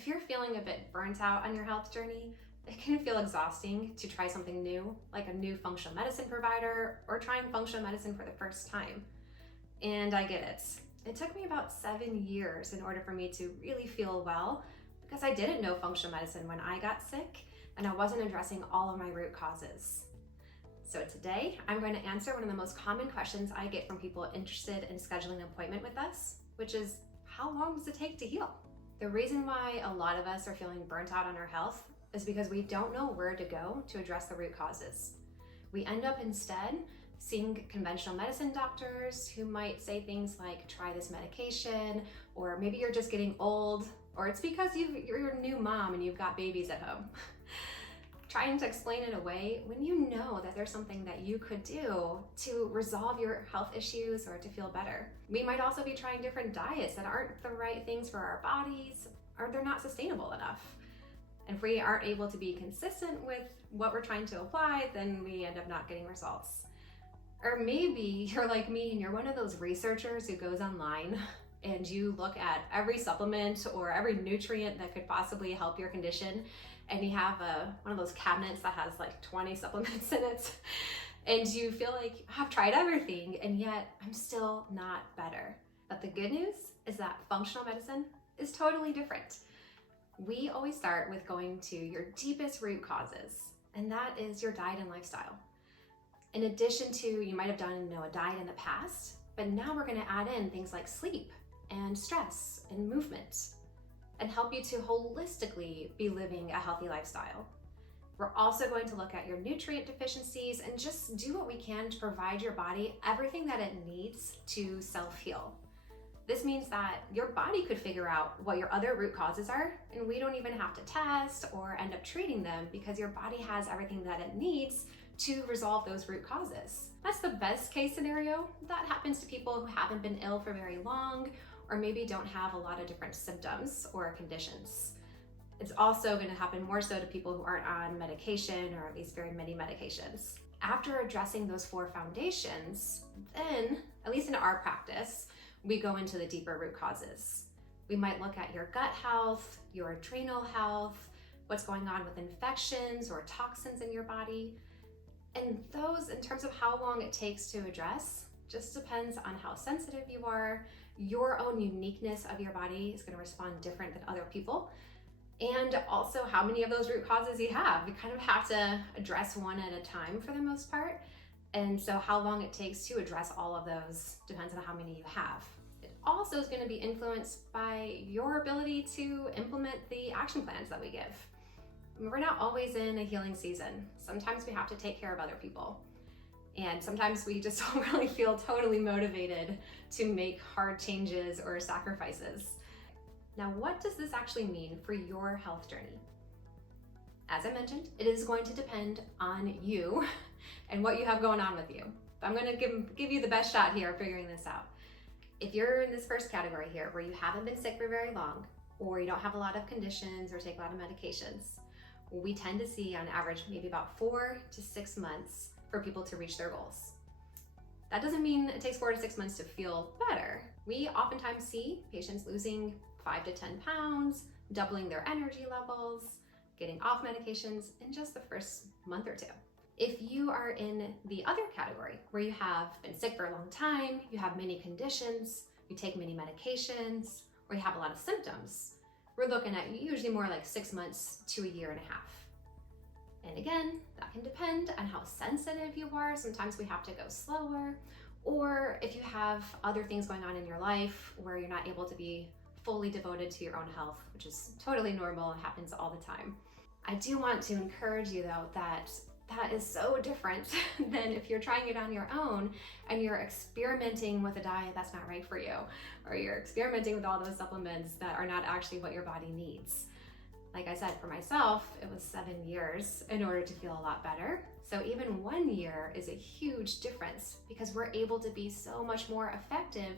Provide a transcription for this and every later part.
If you're feeling a bit burnt out on your health journey, it can feel exhausting to try something new, like a new functional medicine provider or trying functional medicine for the first time. And I get it. It took me about 7 years in order for me to really feel well because I didn't know functional medicine when I got sick and I wasn't addressing all of my root causes. So today, I'm going to answer one of the most common questions I get from people interested in scheduling an appointment with us, which is, how long does it take to heal? The reason why a lot of us are feeling burnt out on our health is because we don't know where to go to address the root causes. We end up instead seeing conventional medicine doctors who might say things like, try this medication, or maybe you're just getting old, or it's because you're a new mom and you've got babies at home. Trying to explain it away when you know that there's something that you could do to resolve your health issues or to feel better. We might also be trying different diets that aren't the right things for our bodies, or they're not sustainable enough. And if we aren't able to be consistent with what we're trying to apply, then we end up not getting results. Or maybe you're like me and you're one of those researchers who goes online and you look at every supplement or every nutrient that could possibly help your condition, and you have one of those cabinets that has like 20 supplements in it, and you feel like, I've tried everything and yet I'm still not better. But the good news is that functional medicine is totally different. We always start with going to your deepest root causes, and that is your diet and lifestyle. In addition to, you might have done a diet in the past, but now we're going to add in things like sleep and stress and movement and help you to holistically be living a healthy lifestyle. We're also going to look at your nutrient deficiencies and just do what we can to provide your body everything that it needs to self-heal. This means that your body could figure out what your other root causes are, and we don't even have to test or end up treating them because your body has everything that it needs to resolve those root causes. That's the best case scenario. That happens to people who haven't been ill for very long, or maybe don't have a lot of different symptoms or conditions. It's also going to happen more so to people who aren't on medication, or at least very many medications. After addressing those 4 foundations, then, at least in our practice, we go into the deeper root causes. We might look at your gut health, your adrenal health, what's going on with infections or toxins in your body. And those, in terms of how long it takes to address, just depends on how sensitive you are. Your own uniqueness of your body is going to respond different than other people. And also how many of those root causes you have. You kind of have to address one at a time for the most part. And so how long it takes to address all of those depends on how many you have. It also is going to be influenced by your ability to implement the action plans that we give. We're not always in a healing season. Sometimes we have to take care of other people. And sometimes we just don't really feel totally motivated to make hard changes or sacrifices. Now, what does this actually mean for your health journey? As I mentioned, it is going to depend on you and what you have going on with you. I'm going to give you the best shot here of figuring this out. If you're in this first category here, where you haven't been sick for very long, or you don't have a lot of conditions or take a lot of medications, we tend to see on average maybe about 4 to 6 months for people to reach their goals. That doesn't mean it takes 4 to 6 months to feel better. We oftentimes see patients losing 5 to 10 pounds, doubling their energy levels, getting off medications in just the first month or 2. If you are in the other category, where you have been sick for a long time, you have many conditions, you take many medications, or you have a lot of symptoms, we're looking at usually more like 6 months to a year and a half. And again, that can depend on how sensitive you are. Sometimes we have to go slower, or if you have other things going on in your life where you're not able to be fully devoted to your own health, which is totally normal, it happens all the time. I do want to encourage you though that is so different than if you're trying it on your own and you're experimenting with a diet that's not right for you, or you're experimenting with all those supplements that are not actually what your body needs. Like I said, for myself, it was 7 years in order to feel a lot better. So even 1 year is a huge difference because we're able to be so much more effective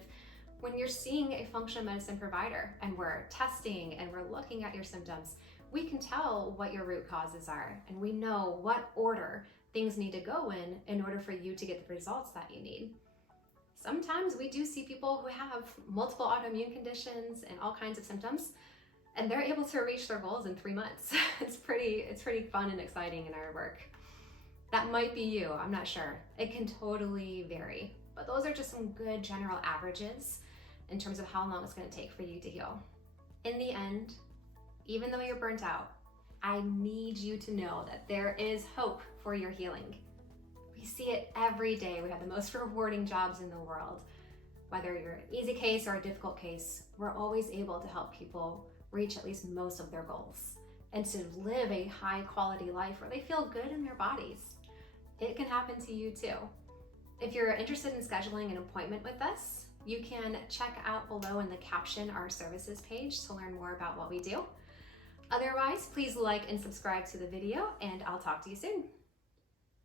when you're seeing a functional medicine provider and we're testing and we're looking at your symptoms. We can tell what your root causes are, and we know what order things need to go in order for you to get the results that you need. Sometimes we do see people who have multiple autoimmune conditions and all kinds of symptoms, and they're able to reach their goals in 3 months. It's pretty fun and exciting in our work. That might be you, I'm not sure. It can totally vary, but those are just some good general averages in terms of how long it's going to take for you to heal. In the end, even though you're burnt out, I need you to know that there is hope for your healing. We see it every day. We have the most rewarding jobs in the world. Whether you're an easy case or a difficult case, we're always able to help people reach at least most of their goals and to live a high quality life where they feel good in their bodies. It can happen to you too. If you're interested in scheduling an appointment with us, you can check out below in the caption our services page to learn more about what we do. Otherwise, please like and subscribe to the video, and I'll talk to you soon.